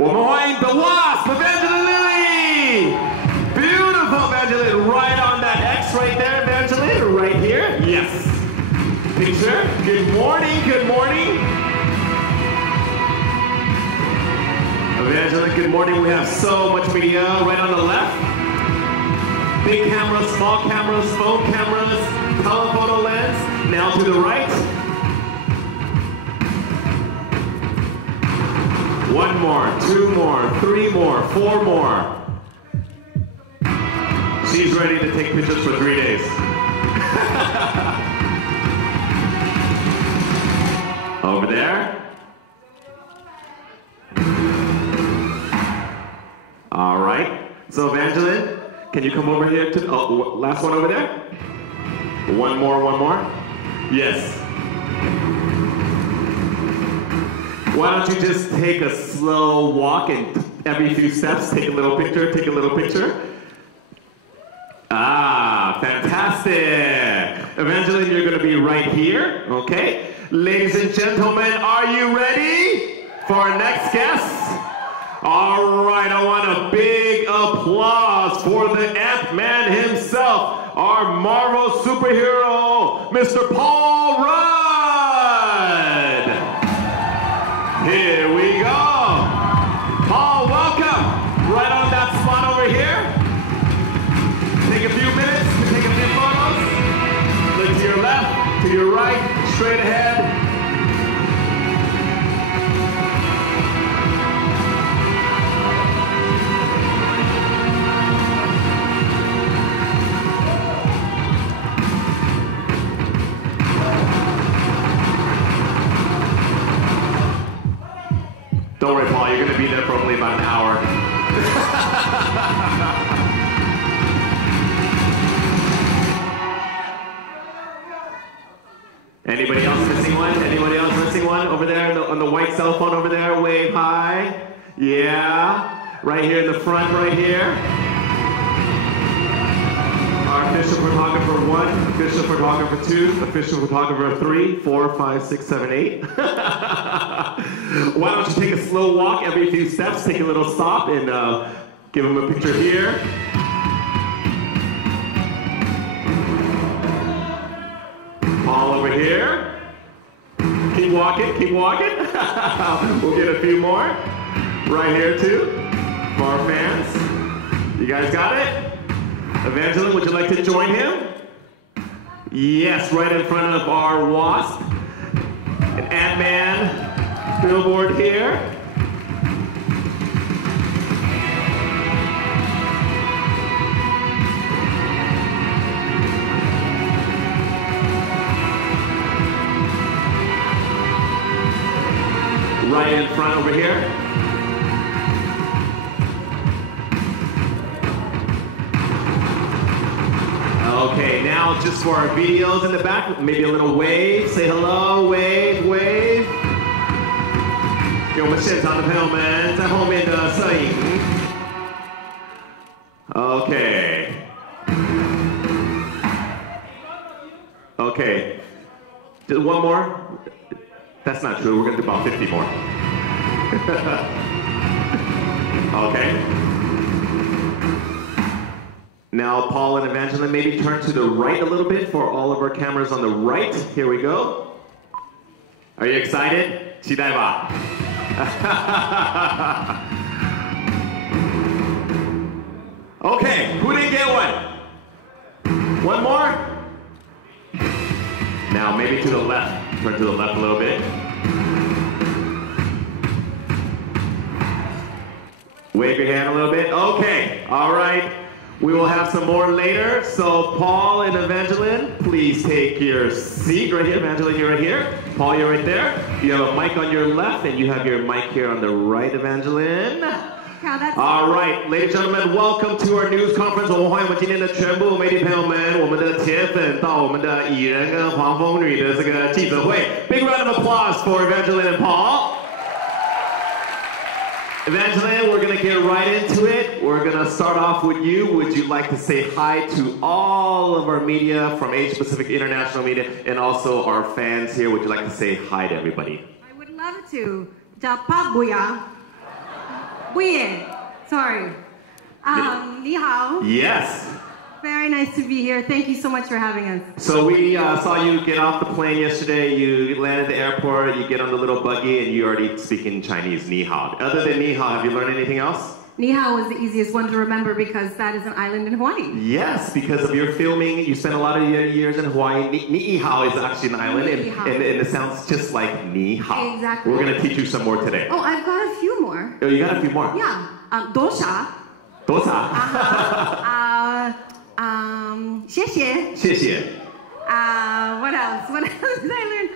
我们欢迎 The Wasp, Evangeline Lilly. Beautiful, Evangeline. Right on that X right there, Evangeline. Right here. Yes. Picture. Good morning. Good morning. Evangeline, good morning. We have so much media. Right on the left. Big cameras, small cameras, phone cameras, telephoto lens. Now to the right. One more, two more, three more, four more. She's ready to take pictures for 3 days. Over there. All right. So Evangeline, can you come over here to, oh, last one over there? One more, one more. Yes. Why don't you just take a slow walk and every few steps, take a little picture, take a little picture. Ah, fantastic. Evangeline, you're gonna be right here, okay? Ladies and gentlemen, are you ready for our next guest? All right, I want a big applause for the Ant-Man himself, our Marvel superhero, Mr. Paul Rudd. Here we go. Paul, welcome. Right on that spot over here. Take a few minutes to take a few photos. Look to your left, to your right, straight ahead. Don't worry, Paul, you're going to be there for only about an hour. Anybody else missing one? Anybody else missing one? Over there on the white cell phone over there, wave hi. Yeah. Right here in the front, right here. Our official photographer 1, official photographer 2, official photographer 3, 4, 5, 6, 7, 8. Why don't you take a slow walk every few steps, take a little stop, and give him a picture here. Paul over here. Keep walking, keep walking. We'll get a few more. Right here too, for our fans. You guys got it? Evangeline, would you like to join him? Yes, right in front of our Wasp. An Ant-Man billboard here. Right in front over here. Okay, now just for our videos in the back, maybe a little wave. Say hello, wave, wave. 给我们现场的朋友们在后面的摄影。Okay. Okay. Just one more. That's not true. We're going to do about 50 more. Okay. Now, Paul and Evangeline, maybe turn to the right a little bit for all of our cameras on the right. Here we go. Are you excited? 期待吧. Okay, who didn't get one? One more? Now, maybe to the left. Turn to the left a little bit. Wave your hand a little bit. Okay, all right. We will have some more later. So Paul and Evangeline, please take your seat right here. Evangeline, you're right here. Paul, you're right there. You have a mic on your left, and you have your mic here on the right, Evangeline. All right, ladies and gentlemen, welcome to our news conference. 我们欢迎我们今天的全部媒体朋友们，我们的铁粉到我们的蚁人跟黄蜂女的这个记者会。Big round of applause for Evangeline and Paul. Evangeline, we're going to get right into it. We're going to start off with you. Would you like to say hi to all of our media from Asia Pacific International Media and also our fans here? Would you like to say hi to everybody? I would love to. Japabuya. Sorry. 你好. Yes. Very nice to be here. Thank you so much for having us. So we saw you get off the plane yesterday. You landed at the airport. You get on the little buggy, and you already speak in Chinese. Ni hao. Other than ni hao, have you learned anything else? Ni hao was the easiest one to remember because that is an island in Hawaii. Yes, because of your filming, you spent a lot of years in Hawaii. Ni hao is actually an island, and it sounds just like ni hao. Exactly. We're going to teach you some more today. Oh, I've got a few more. Oh, you got a few more? Yeah. Dosha. Dosa. 谢谢. 谢谢. What else? What else did I learn?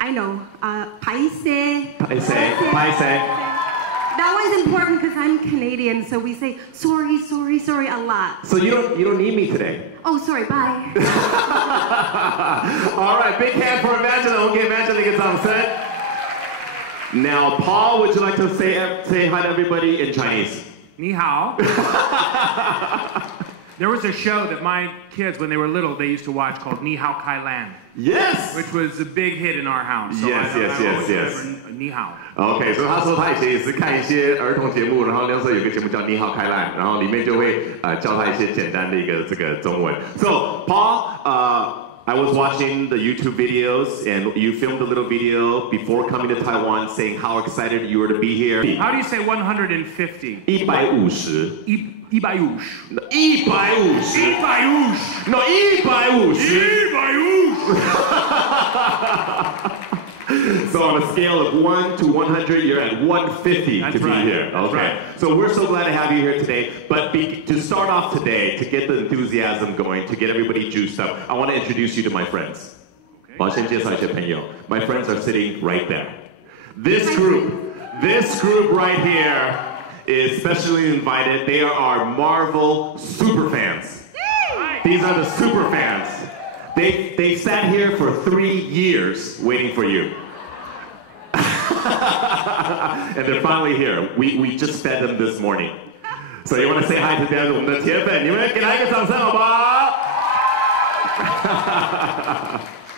I know. Paise. That one's important because I'm Canadian, so we say sorry a lot. So you don't need me today. Oh, sorry. Bye. All right, big hand for Evangeline. Okay, Evangeline gets on set. Now, Paul, would you like to say hi to everybody in Chinese? 你好. There was a show that my kids, when they were little, they used to watch called Ni Hao Kai Lan. Yes! Which was a big hit in our house. So yes. Ni Hao. OK， 所以他说他以前也是看一些儿童节目，然后那时候有个节目叫《你好开烂》，然后里面就会教他一些简单的一个这个中文。So Paul, I was watching the YouTube videos, and you filmed a little video before coming to Taiwan, saying how excited you were to be here. How do you say 150? 150. 150. 150. No, 150. So on a scale of 1 to 100, you're at 150 to be here. Okay. Right. So we're so glad to have you here today. But to start off today, to get the enthusiasm going, to get everybody juiced up, I want to introduce you to my friends. Okay. My friends are sitting right there. This group right here is specially invited. They are our Marvel super fans. These are the super fans. They sat here for 3 years waiting for you. And they're finally here. We just fed them this morning. So you want to say hi to them? 我们的铁粉，你们给他一个掌声好不好？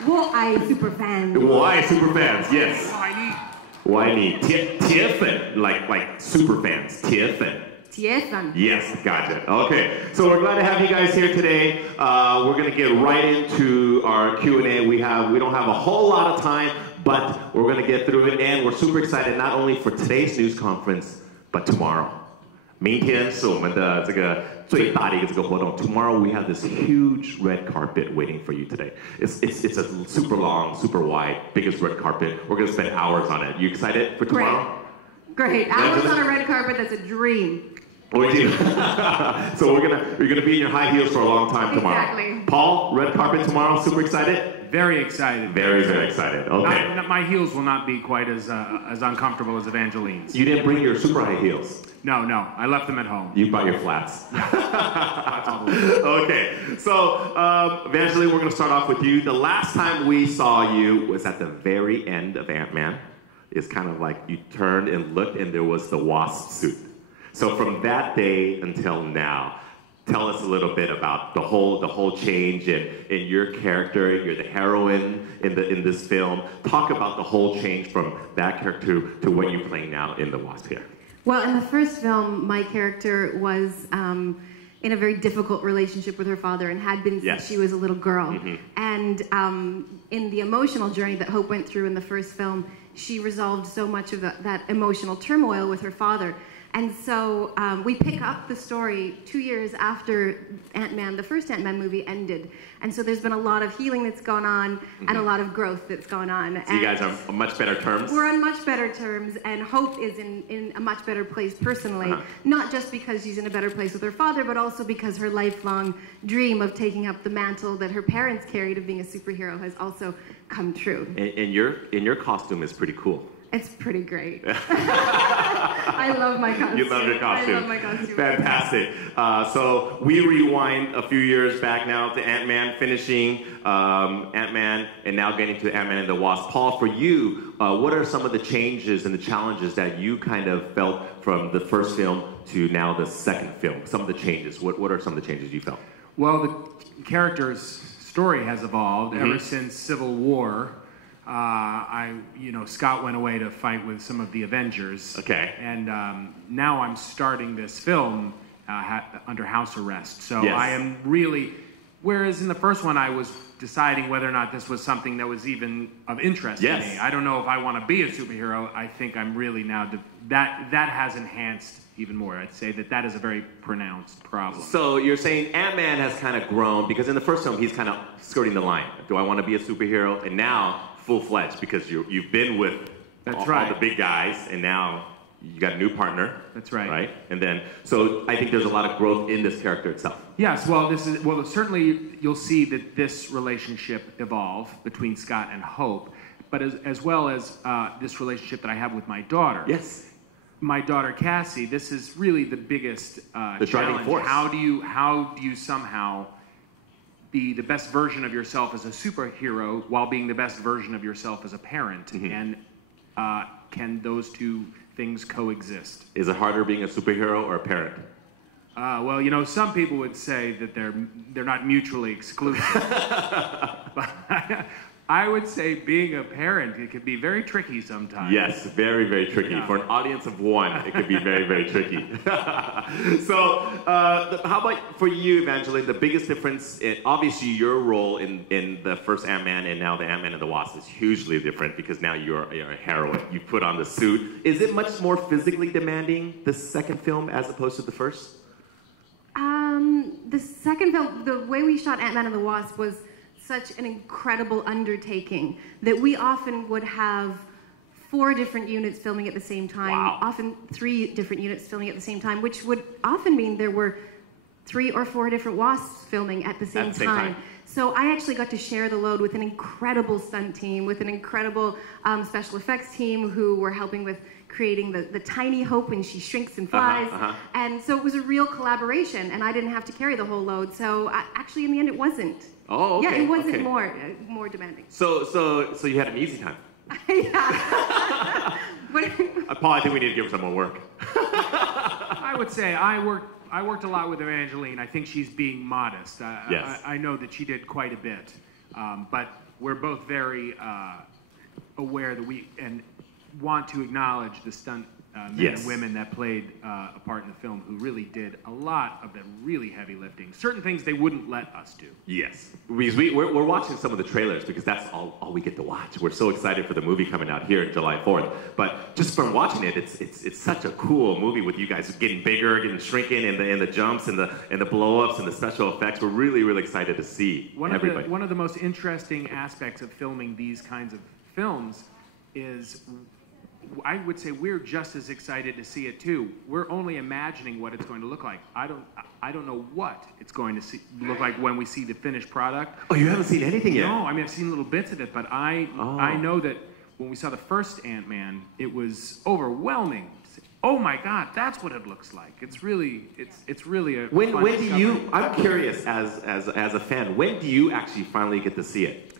我爱 super fans. 我爱 super fans. Yes. 我爱你铁粉 like super fans. 铁粉. Yes, gotcha. Okay, so we're glad to have you guys here today. We're going to get right into our Q&A. We don't have a whole lot of time, but we're going to get through it, and we're super excited not only for today's news conference, but tomorrow. 明天是我们的这个最大的一个这个活动. Tomorrow we have this huge red carpet waiting for you today. It's a super long, super wide, biggest red carpet. We're going to spend hours on it. You excited for tomorrow? Great. Hours on a red carpet, that's a dream. So you're gonna be in your high heels for a long time tomorrow. Exactly. Paul, red carpet tomorrow. Super excited. Very excited. Very excited. Okay. My heels will not be quite as uncomfortable as Evangeline's. You didn't bring your super high heels. No. I left them at home. You brought your flats. Okay. So Evangeline, we're gonna start off with you. The last time we saw you was at the very end of Ant-Man. It's kind of like you turned and looked, and there was the wasp suit. So from that day until now, tell us a little bit about the whole change in your character. You're the heroine in this film. Talk about the whole change from that character to what you're playing now in The Wasp here. Well, in the first film, my character was in a very difficult relationship with her father and had been since she was a little girl. Mm-hmm. And in the emotional journey that Hope went through in the first film, she resolved so much of that emotional turmoil with her father. And so we pick up the story 2 years after Ant-Man, the first Ant-Man movie ended. And so there's been a lot of healing that's gone on and a lot of growth that's gone on. So you guys are on much better terms? We're on much better terms, and Hope is in a much better place personally. Not just because she's in a better place with her father, but also because her lifelong dream of taking up the mantle that her parents carried of being a superhero has also come true. And your costume is pretty cool. It's pretty great. I love my costume. You love your costume. I love my costume. Fantastic. So we rewind a few years back now to Ant-Man, finishing Ant-Man, and now getting to Ant-Man and the Wasp. Paul, for you, what are some of the changes and the challenges that you kind of felt from the first film to now the second film? Some of the changes. What are some of the changes you felt? Well, the character's story has evolved ever since Civil War. Scott went away to fight with some of the Avengers. Okay. And now I'm starting this film under house arrest. So yes. I am really, whereas in the first one I was deciding whether or not this was something that was even of interest yes. to me. I don't know if I want to be a superhero. I think I'm really now, that has enhanced even more. I'd say that is a very pronounced problem. So you're saying Ant-Man has kind of grown, because in the first film he's kind of skirting the line. Do I want to be a superhero? And now, full-fledged, because you've been with all the big guys, and now you got a new partner. That's right. Right? And then, so I think there's a lot of growth in this character itself. Yes, well, certainly you'll see that this relationship evolve between Scott and Hope, but as well as this relationship that I have with my daughter. Yes. My daughter Cassie, this is really the biggest the driving challenge. force. How do you somehow be the best version of yourself as a superhero while being the best version of yourself as a parent? Mm-hmm. And can those two things coexist? Is it harder being a superhero or a parent? Well, some people would say that they're not mutually exclusive. But I would say being a parent, it can be very tricky sometimes. Yes, very, very tricky. Yeah. For an audience of one, it can be very, very tricky. So, how about for you, Evangeline, the biggest difference, obviously your role in the first Ant-Man and now the Ant-Man and the Wasp is hugely different, because now you're a heroine. You put on the suit. Is it much more physically demanding, the second film, as opposed to the first? The second film, the way we shot Ant-Man and the Wasp was such an incredible undertaking that we often would have 4 different units filming at the same time, wow. often 3 different units filming at the same time, which would often mean there were 3 or 4 different Wasps filming at the same time. So I actually got to share the load with an incredible stunt team, with an incredible special effects team who were helping with creating the tiny Hope when she shrinks and flies. And so it was a real collaboration, and I didn't have to carry the whole load. So actually, in the end, it wasn't. Oh, okay. Yeah, it wasn't more demanding. So you had an easy time. Yeah. Paul, I think we need to give her some more work. I would say I worked a lot with Evangeline. I think she's being modest. Yes. I know that she did quite a bit, but we're both very aware that we want to acknowledge the stunt men yes. and women that played a part in the film, who really did a lot of the really heavy lifting. Certain things they wouldn't let us do. Yes. We're watching some of the trailers, because that's all we get to watch. We're so excited for the movie coming out here on July 4th. But just from watching it, it's such a cool movie with you guys getting bigger, getting shrinking, and the jumps and the blow-ups and the special effects. We're really, really excited to see everybody. One of the most interesting aspects of filming these kinds of films is, I would say we're just as excited to see it too. We're only imagining what it's going to look like. I don't know what it's going to look like when we see the finished product. Oh, you haven't seen anything yet? No, I mean, I've seen little bits of it, but I know that when we saw the first Ant-Man, it was overwhelming. Oh my God, that's what it looks like. It's really a when do you? I'm curious as a fan. When do you actually finally get to see it?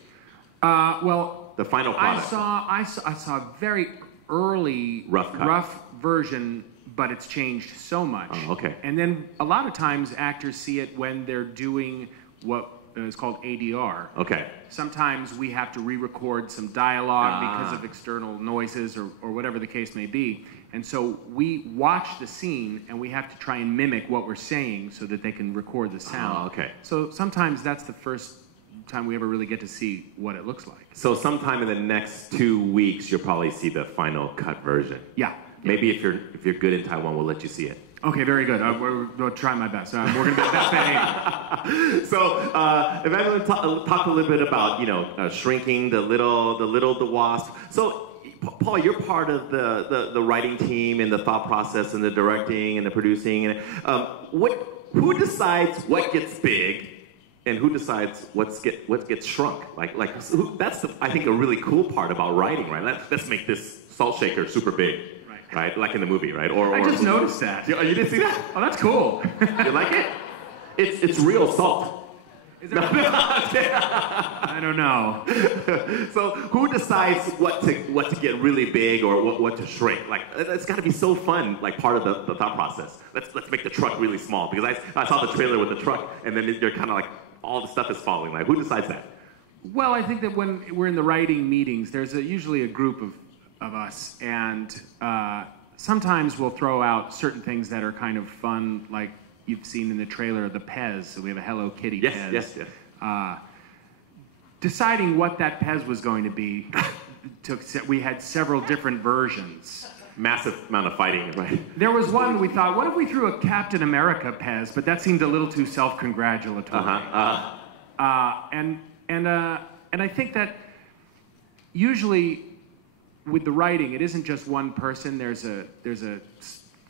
Well, the final product. I saw a very early rough version, but it's changed so much. Oh, okay. And then a lot of times actors see it when they're doing what is called ADR. Okay. Sometimes we have to re-record some dialogue because of external noises or whatever the case may be. And so we watch the scene and we have to try and mimic what we're saying so that they can record the sound. Oh, okay. So sometimes that's the first time we ever really get to see what it looks like. So sometime in the next 2 weeks, you'll probably see the final cut version. Yeah. Maybe if you're good in Taiwan, we'll let you see it. Okay, very good. We'll try my best. We're going to be the best behaved. So, Evangeline, talk a little bit about shrinking the wasp. So, Paul, you're part of the writing team and the thought process and the directing and the producing. And who decides what gets big? And who decides what gets shrunk? That's I think a really cool part about writing, right? Let's make this salt shaker super big, right? Like in the movie, right? I just noticed that. You didn't see that? Oh, that's cool. You like it? It's real salt. Is there I don't know. So who decides what to get really big or what to shrink? It's got to be so fun, part of the thought process. Let's make the truck really small, because I saw the trailer with the truck, and then you're kind of all the stuff is falling. Who decides that? Well, I think that when we're in the writing meetings, there's usually a group of us, and sometimes we'll throw out certain things that are kind of fun, like you've seen in the trailer, the Pez. So we have a Hello Kitty Pez. Yes. Deciding what that Pez was going to be, we had several different versions. Massive amount of fighting, right? There was one we thought, what if we threw a Captain America Pez? But that seemed a little too self-congratulatory. And I think that usually with the writing, it isn't just one person. There's a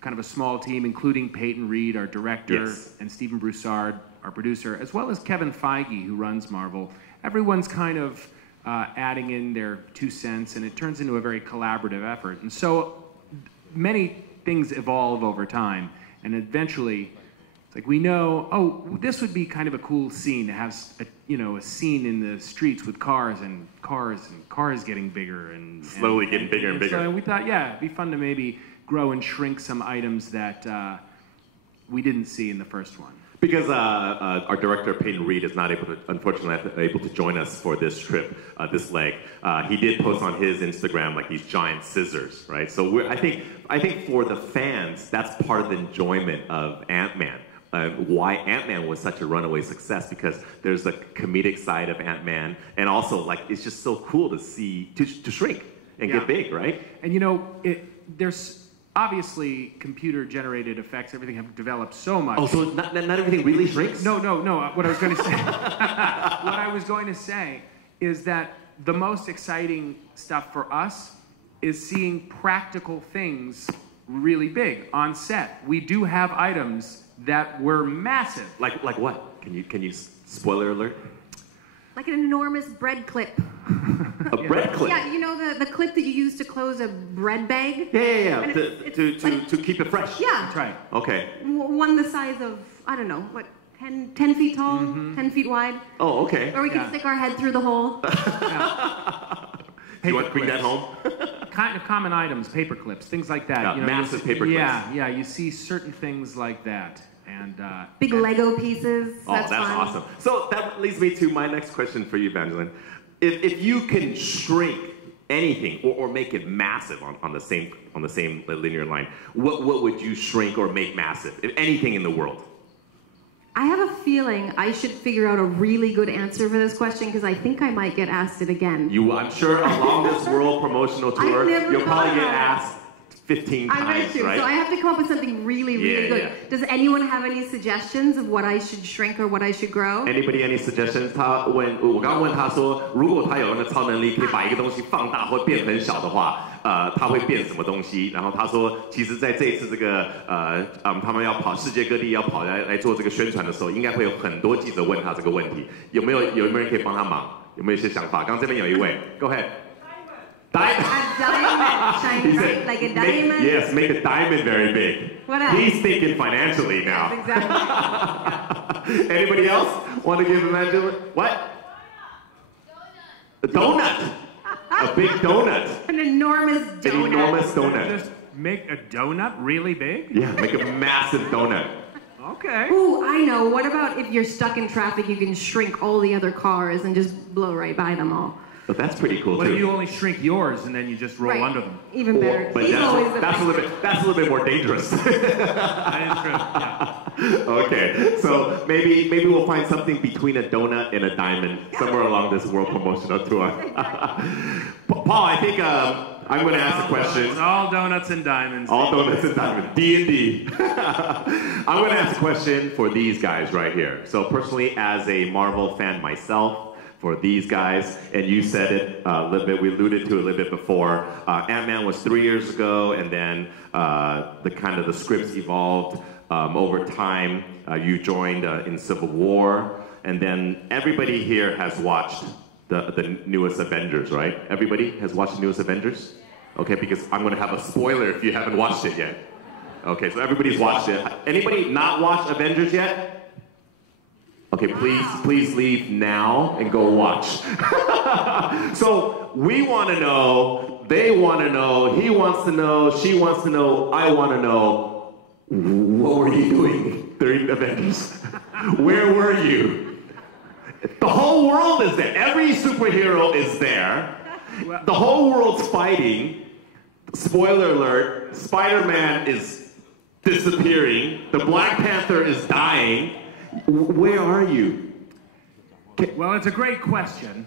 kind of a small team, including Peyton Reed, our director, and Stephen Broussard, our producer, as well as Kevin Feige, who runs Marvel. Everyone's kind of adding in their 2 cents, and it turns into a very collaborative effort. And so many things evolve over time, and eventually it's like we know, oh, this would be kind of a cool scene to have a scene in the streets with cars getting bigger and slowly getting bigger and bigger. So we thought, yeah, it'd be fun to maybe grow and shrink some items that we didn't see in the first one. Because our director, Peyton Reed, is not unfortunately able to join us for this trip, this leg. He did post on his Instagram like these giant scissors, right? So I think for the fans, that's part of the enjoyment of Ant-Man. Why Ant-Man was such a runaway success, because there's a comedic side of Ant-Man, and also like it's just so cool to see to shrink and get big, right? And there's obviously computer-generated effects. Everything have developed so much. Oh, so not everything really shrinks? No. What I was going to say, is that the most exciting stuff for us is seeing practical things really big on set. We do have items that were massive. Like what? Can you spoiler alert? Like an enormous bread clip. A bread clip? Yeah, you know the clip that you use to close a bread bag? Yeah. And To keep it fresh. Yeah. That's right. Okay. One the size of, I don't know, what, 10 feet tall, 10 feet wide? Oh, okay. Or we can stick our head through the hole. Do you want to bring that home? Kind of common items, paper clips, things like that. Massive paper clips. Yeah, you see certain things like that. And big Lego pieces. That's fun. awesome. So that leads me to my next question for you, Evangeline. If you can shrink anything or make it massive on the same linear line, what would you shrink or make massive? If anything in the world. I have a feeling I should figure out a really good answer for this question, because I think I might get asked it again. I'm sure along this world promotional tour, you'll probably get asked 15 times, right? So I have to come up with something really, really good. Yeah. Does anyone have any suggestions of what I should shrink or what I should grow? Anybody any suggestions? 我刚问他说，如果他有那个超能力，可以把一个东西放大或变很小的话，他会变什么东西？然后他说，其实在这一次这个他们要跑世界各地要跑来做这个宣传的时候，应该会有很多记者问他这个问题。有没有人可以帮他忙？有没有一些想法？刚刚这边有一位 ，Go ahead. Diamond. A diamond. Shine bright like a diamond. Yes, make a diamond very big. What else? He's thinking financially now. Yes, exactly. Anybody else want to give Evangeline? What? A donut. A big donut. An enormous donut. An enormous donut. Just make a donut really big? Yeah, make a massive donut. Okay. Ooh, I know. What about if you're stuck in traffic, you can shrink all the other cars and just blow right by them all? But that's pretty cool, too. too. But you only shrink yours and then you just roll under them. Even better. But that's a little bit more dangerous. That is true. Yeah. Okay, so maybe we'll find something between a donut and a diamond somewhere along this world promotional tour. Paul, I think I'm going to ask a question. All donuts and diamonds. All donuts and diamonds. D&D. I'm going to ask a question for these guys right here. So personally, as a Marvel fan myself, for these guys, and you said it a little bit, we alluded to it a little bit before. Ant-Man was 3 years ago, and then the scripts evolved over time. You joined in Civil War, and then everybody here has watched the newest Avengers, right? Everybody has watched the newest Avengers? Okay, because I'm going to have a spoiler if you haven't watched it yet. Okay, so everybody's watched it. Anybody not watched Avengers yet? Okay, please leave now and go watch. So we want to know, they want to know, he wants to know, she wants to know, I want to know, what were you doing during Avengers? Where were you? The whole world is there. Every superhero is there. The whole world's fighting. Spoiler alert, Spider-Man is disappearing. The Black Panther is dying. Where are you? Well, it's a great question.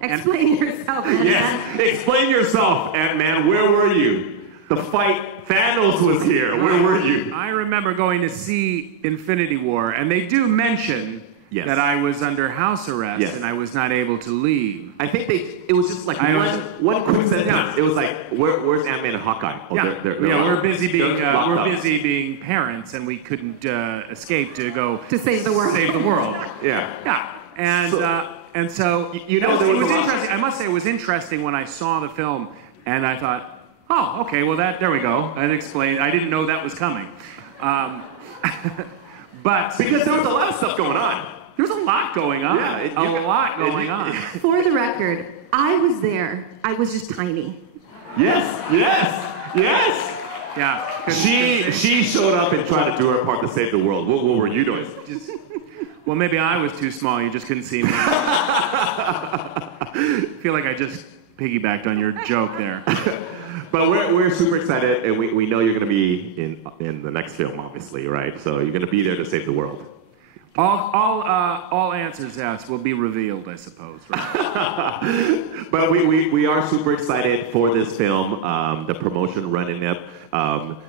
Explain yourself, Ant-Man. Yes, explain yourself, Ant-Man. Where were you? The fight, Thanos was here. Where were you? I remember going to see Infinity War, and they do mention that I was under house arrest and I was not able to leave. I think it was just like one quick sentence. It was like, where's Ant-Man and Hawkeye? Oh, we're busy being parents, and we couldn't escape to go to save the world. Yeah. And so you know, it was interesting. I must say, it was interesting when I saw the film, and I thought, oh, okay, well there we go. That explained. I didn't know that was coming. But because there was a lot of stuff going on. There's a lot going on. Yeah, a lot going on. For the record, I was there. I was just tiny. Yes. Yeah. She showed up and tried to do her part to save the world. What were you doing? Well, maybe I was too small. You just couldn't see me. I feel like I just piggybacked on your joke there. But we're super excited, and we know you're going to be in the next film, obviously, right? So you're going to be there to save the world. All answers asked will be revealed, I suppose. Right? But we are super excited for this film. The promotion running up,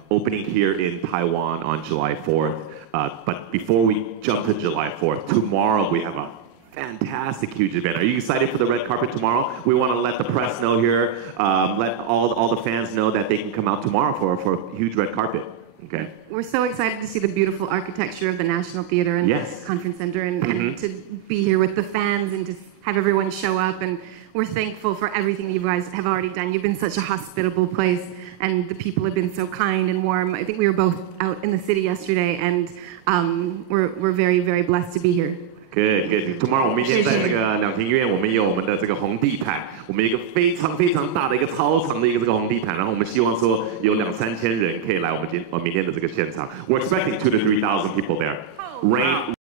opening here in Taiwan on July 4th. But before we jump to July 4th, tomorrow we have a fantastic, huge event. Are you excited for the red carpet tomorrow? We want to let the press know here, let all the fans know that they can come out tomorrow for a huge red carpet. Okay. We're so excited to see the beautiful architecture of the National Theater and the Conference Center and to be here with the fans and to have everyone show up. And we're thankful for everything you guys have already done. You've been such a hospitable place, and the people have been so kind and warm. I think we were both out in the city yesterday, and we're very, very blessed to be here. Good. Tomorrow 我们明天在这个两厅院，我们有我们的这个红地毯，我们有一个非常非常大的一个超长的一个这个红地毯，然后我们希望说有2-3千人可以来我们明天的这个现场。We're expecting 2,000 to 3,000 people there. Rain.